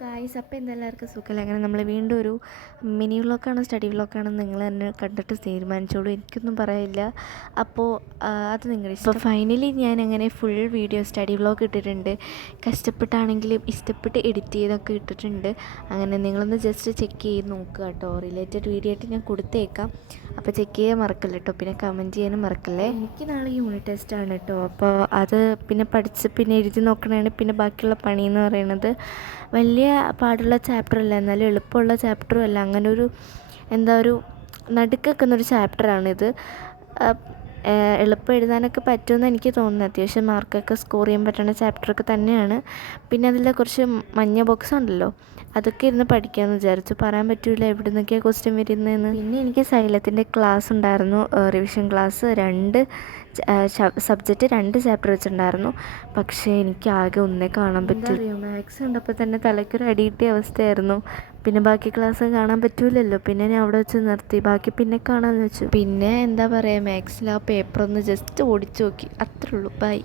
Guys, അപ്പോൾ എല്ലാവർക്കും സുഖമല്ല. അങ്ങനെ നമ്മൾ വീണ്ടും ഒരു മിനി വ്ളോഗാണോ സ്റ്റഡി വ്ളോഗാണോ നിങ്ങൾ തന്നെ കണ്ടിട്ട് തീരുമാനിച്ചോളൂ. എനിക്കൊന്നും പറയില്ല. അപ്പോൾ അത് നിങ്ങളുടെ ഇഷ്ടം. അപ്പോൾ ഫൈനലി ഞാൻ അങ്ങനെ ഫുൾ വീഡിയോ സ്റ്റഡി വ്ളോഗ് ഇട്ടിട്ടുണ്ട്. കഷ്ടപ്പെട്ടാണെങ്കിലും ഇഷ്ടപ്പെട്ട് എഡിറ്റ് ചെയ്തൊക്കെ ഇട്ടിട്ടുണ്ട്. അങ്ങനെ നിങ്ങളൊന്ന് ജസ്റ്റ് ചെക്ക് ചെയ്ത് നോക്കുക കേട്ടോ. റിലേറ്റഡ് വീഡിയോ ആയിട്ട് ഞാൻ കൊടുത്തേക്കാം. അപ്പോൾ ചെക്ക് ചെയ്യാൻ മറക്കല്ല കേട്ടോ. പിന്നെ കമൻറ്റ് ചെയ്യാനും മറക്കല്ലേ. എനിക്ക് നാളെ യൂണിറ്റ് ടെസ്റ്റാണ് കേട്ടോ. അപ്പോൾ അത് പിന്നെ പഠിച്ച് എഴുതി നോക്കണതാണ് പിന്നെ ബാക്കിയുള്ള പണി എന്ന് പറയുന്നത്. വലിയ പാടുള്ള ചാപ്റ്ററല്ല, എന്നാലും എളുപ്പമുള്ള ചാപ്റ്ററും അല്ല. അങ്ങനെ ഒരു ഒരു നടുക്കെന്നൊരു ചാപ്റ്ററാണിത്. എളുപ്പം എഴുതാനൊക്കെ പറ്റുമെന്ന് എനിക്ക് തോന്നുന്നു. അത്യാവശ്യം മാർക്കൊക്കെ സ്കോർ ചെയ്യാൻ പറ്റുന്ന ചാപ്റ്ററൊക്കെ തന്നെയാണ്. പിന്നെ അതിൽ കുറച്ച് മഞ്ഞ ബോക്സ് ഉണ്ടല്ലോ, അതൊക്കെ ഇരുന്ന് പഠിക്കാമെന്ന് വിചാരിച്ചു. പറയാൻ പറ്റില്ല എവിടെ നിന്നൊക്കെയാണ് ക്വസ്റ്റ്യൻ വരുന്നതെന്ന്. പിന്നെ എനിക്ക് സൈലത്തിൻ്റെ ക്ലാസ് ഉണ്ടായിരുന്നു, റിവിഷൻ ക്ലാസ്. 2 സബ്ജക്റ്റ് 2 ചാപ്റ്റർ വെച്ചിട്ടുണ്ടായിരുന്നു. പക്ഷേ എനിക്ക് ആകെ ഒന്നേ കാണാൻ പറ്റില്ല. മാത്സ് കണ്ടപ്പോൾ തന്നെ തലയ്ക്കൊരു അടിയിട്ടിയ അവസ്ഥയായിരുന്നു. പിന്നെ ബാക്കി ക്ലാസ് കാണാൻ പറ്റൂലല്ലോ. പിന്നെ ഞാൻ അവിടെ വെച്ച് നിർത്തി. ബാക്കി പിന്നെ കാണാമെന്ന് വെച്ചു. പിന്നെ എന്താ പറയുക, മാത്സിൽ ആ പേപ്പറൊന്ന് ജസ്റ്റ് ഓടിച്ചു നോക്കി, അത്രേ ഉള്ളൂ. ബൈ.